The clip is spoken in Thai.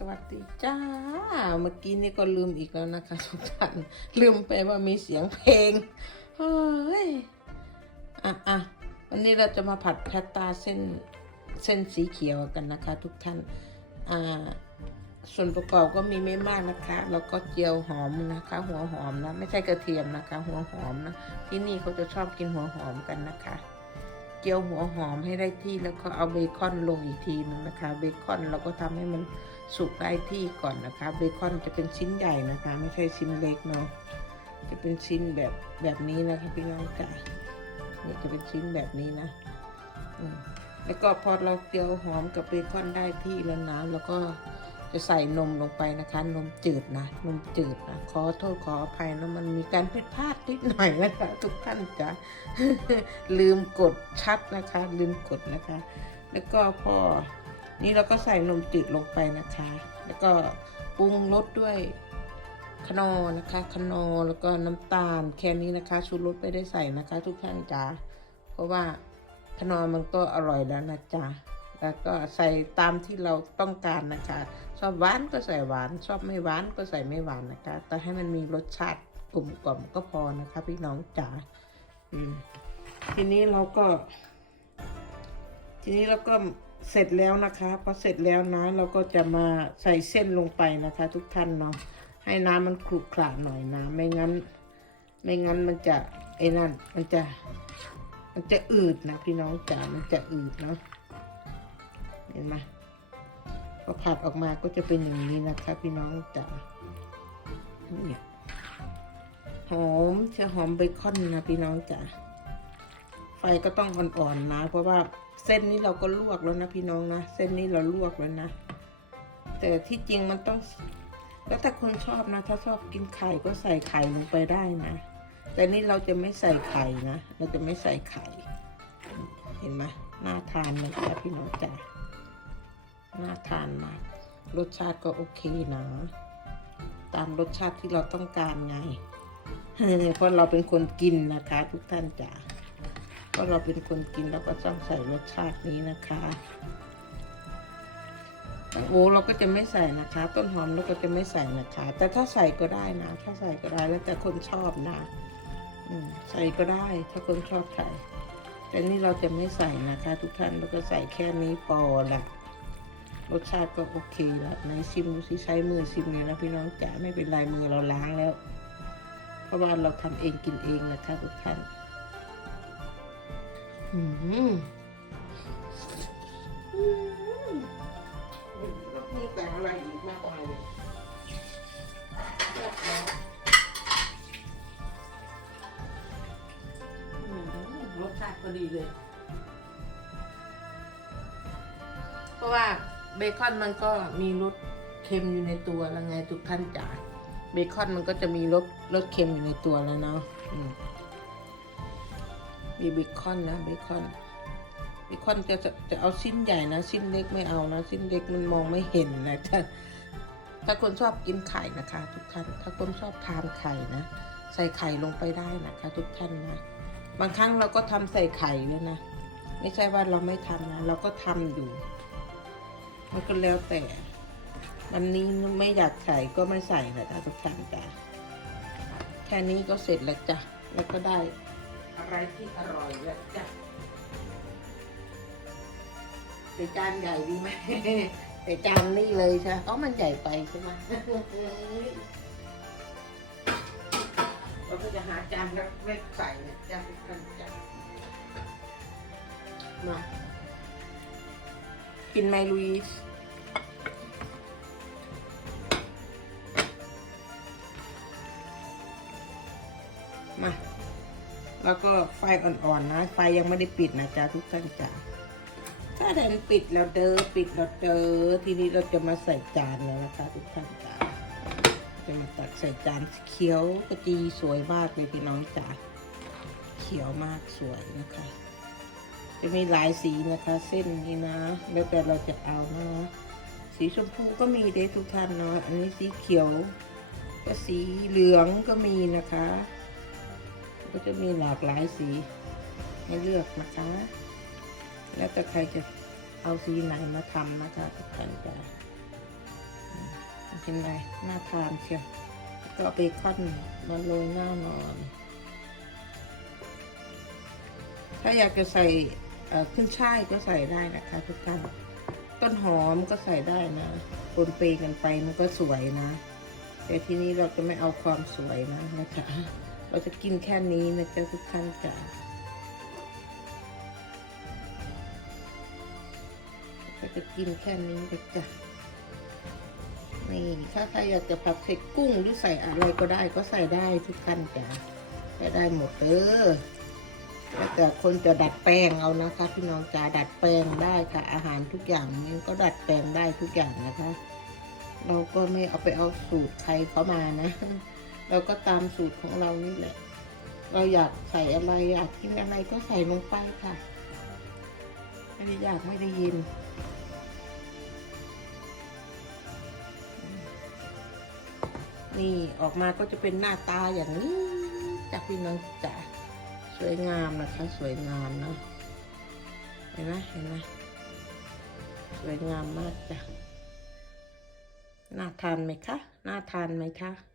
สวัสดีจ้า เมื่อกี้นี่ก็ลืมอีกแล้วนะคะทุกท่านลืมไปว่ามีเสียงเพลงเฮ้ยอะอะวันนี้เราจะมาผัดแพตตาเส้นเส้นสีเขียวกันนะคะ ทุกท่านอ่าส่วนประกอบก็มีไม่มากนะคะ แล้วก็เจียวหอมนะคะ หัวหอมนะ ไม่ใช่กระเทียมนะคะ หัวหอมนะ ที่นี่เขาจะชอบกินหัวหอมกันนะคะ เจียวหัวหอมให้ได้ที่แล้วก็เอาเบคอนลงอีกทีนึงนะคะ เบคอนเราก็ทำให้มันสุกได้ที่ก่อนนะคะ เบคอนจะเป็นชิ้นใหญ่นะคะ ไม่ใช่ชิ้นเล็กเนาะจะเป็นชิ้นแบบแบบนี้นะคะพี่น้องจ๋านี่จะเป็นชิ้นแบบนี้นะอืแล้วก็พอเราเจียวหอมกับเบคอนได้ที่แล้วนะแล้วก็ จะใส่นมลงไปนะคะ นมจืดนะ นมจืดนะขอโทษขออภัยนะมันมีการผิดพลาดนิดหน่อยนะคะทุกท่านจ๋าลืมกดชัดนะคะ ลืมกดนะคะ แล้วก็พอนี่เราก็ใส่นมจืดลงไปนะคะ แล้วก็ปรุงรสด้วยขนอนะคะขนอแล้วก็น้ำตาลแค่นี้นะคะชูรสไม่ได้ใส่นะคะ ทุกท่านจ๋าเพราะว่าขนอมันก็อร่อยแล้วนะจ๊ะ แล้วก็ใส่ตามที่เราต้องการนะคะ ชอบหวานก็ใส่หวาน ชอบไม่หวานก็ใส่ไม่หวานนะคะ แต่ให้มันมีรสชาติกลมกล่อมก็พอนะคะพี่น้องจ๋าทีนี้เราก็ ทีนี้เราก็เสร็จแล้วนะคะพอเสร็จแล้วนะเราก็จะมาใส่เส้นลงไปนะคะ ทุกท่านเนาะให้น้ำมันคลุกคลาหน่อยนะไม่งั้น ไม่งั้นมันจะไอ้นั่นมันจะ มันจะอืดนะพี่น้องจ๋ามันจะอืดเนาะ ห็นไหมพอผัดออกมาก็จะเป็นอย่างนี้นะคะพี่น้องจ๋าเนี่ยหอมจะหอมเบคอนนะพี่น้องจ๋าไฟก็ต้องอ่อนๆนะ เพราะว่าเส้นนี้เราก็ลวกแล้วนะพี่น้องนะเส้นนี้เราลวกแล้วนะแต่ที่จริงมันต้อง แล้วแต่คนชอบนะ ถ้าชอบกินไข่ก็ใส่ไข่ลงไปได้นะ แต่นี่เราจะไม่ใส่ไข่นะ เราจะไม่ใส่ไข่ เห็นไหมน่าทานเลยค่ะพี่น้องจ๋า น่าทานมากรสชาติก็โอเคนะ ตามรสชาติที่เราต้องการไง เพราะเราเป็นคนกินนะคะ ทุกท่านจ๋าเพราะเราเป็นคนกินเราก็ต้องใส่รสชาตินี้นะคะแตงโมเราก็จะไม่ใส่นะคะ ต้นหอมเราก็จะไม่ใส่นะคะ แต่ถ้าใส่ก็ได้นะ ถ้าใส่ก็ได้แล้วแต่คนชอบนะใส่ก็ได้ ถ้าคนชอบใส่แต่นี่เราจะไม่ใส่นะคะ ทุกท่านเราก็ใส่แค่นี้พอละ รสชาติก็โอเคแล้วในซิมดูสิใช้มือซิมเลยนะพี่น้องจ๋าไม่เป็นไรมือเราล้างแล้ว เพราะว่าเราทำเองกินเองนะคะทุกท่านอืมอืมแล้วมีแต่อะไรอีกมากมายเลยแซ่บแล้วอืมรสชาติพอดีเลย เพราะว่า เบคอนมันก็มีรสเค็มอยู่ในตัวแล้วไงทุกท่านจ๋าเบคอนมันก็จะมีรสรสเค็มอยู่ในตัวแล้วเนาะมีเบคอนนะเบคอนเบคอนจะจะจะเอาชิ้นใหญ่นะชิ้นเล็กไม่เอานะชิ้นเล็กมันมองไม่เห็นนะถ้าถ้าคนชอบกินไข่นะคะ ทุกท่าน ถ้าคนชอบทานไข่นะใส่ไข่ลงไปได้นะคะ ทุกท่านนะบางครั้งเราก็ทำใส่ไข่ด้วยนะไม่ใช่ว่าเราไม่ทำนะเราก็ทำอยู่ มันก็แล้วแต่ วันนี้ไม่อยากใส่ก็ไม่ใส่นะคะทุกท่านจ้ะแค่นี้ก็เสร็จแล้วจ้ะ แล้วก็ได้อะไรที่อร่อยแล้วจ้ะแต่จานใหญ่ดีไหมแต่จานนี่เลยใช่ไหมอ๋อมันใหญ่ไปใช่ไหมเราก็จะหาจานเล็กๆใส่นะจานกันจ้มา กินไหมลุยส์มา แล้วก็ไฟอ่อนๆนะ ไฟยังไม่ได้ปิดนะจ๊ะทุกท่านจ๋าถ้าแดนปิดแล้วเด้อปิดแล้วเด้อทีนี้เราจะมาใส่จานแล้วนะคะ ทุกท่านจ๋าจะมาตักใส่จานเขียวกระจีสวยมากเลยพี่น้องจ๋าเขียวมากสวยนะคะ จะมีหลายสีนะคะ เส้นนี้นะ แล้วแต่เราจะเอานะ สีชมพูก็มีเด้ทุกท่านเนาะอันนี้สีเขียว ก็สีเหลืองก็มีนะคะ ก็จะมีหลากหลายสีให้เลือกนะคะ แล้วแต่ใครจะเอาสีไหนมาทำนะคะทุกท่านจ้ะห็นไหมน่าทานเชียวก็เบคอนมาโรยหน้านอน ถ้าอยากจะใส่ ขึ้นช่ายก็ใส่ได้นะคะ ทุกท่านต้นหอมก็ใส่ได้นะปนเปกันไปมันก็สวยนะ แต่ทีนี้เราจะไม่เอาความสวยนะนะจ๊ะเราจะกินแค่นี้นะจ๊ะทุกท่านจ๋าก็จะกินแค่นี้นะจ๊ะนี่ถ้าใครอยากจะผัดใส่กุ้งหรือใส่อะไรก็ได้ก็ใส่ได้ทุกท่านจ๋าใส่ได้หมดเออ แต่คนจะดัดแปลงเอานะคะ พี่น้องจ๋าดัดแปลงได้ค่ะ อาหารทุกอย่างมันก็ดัดแปลงได้ทุกอย่างนะคะ เราก็ไม่เอาไปเอาสูตรใครเขามานะ เราก็ตามสูตรของเรานี่แหละ เราอยากใส่อะไรอยากกินอะไรก็ใส่ลงไปค่ะไม่ได้อยากไม่ได้ยินนี่ออกมาก็จะเป็นหน้าตาอย่างนี้จากพี่น้องจ๋า สวยงามนะคะ สวยงามนะเห็นไหมเห็นไหมสวยงามมากจ้ะน่าทานไหมคะ น่าทานไหมคะ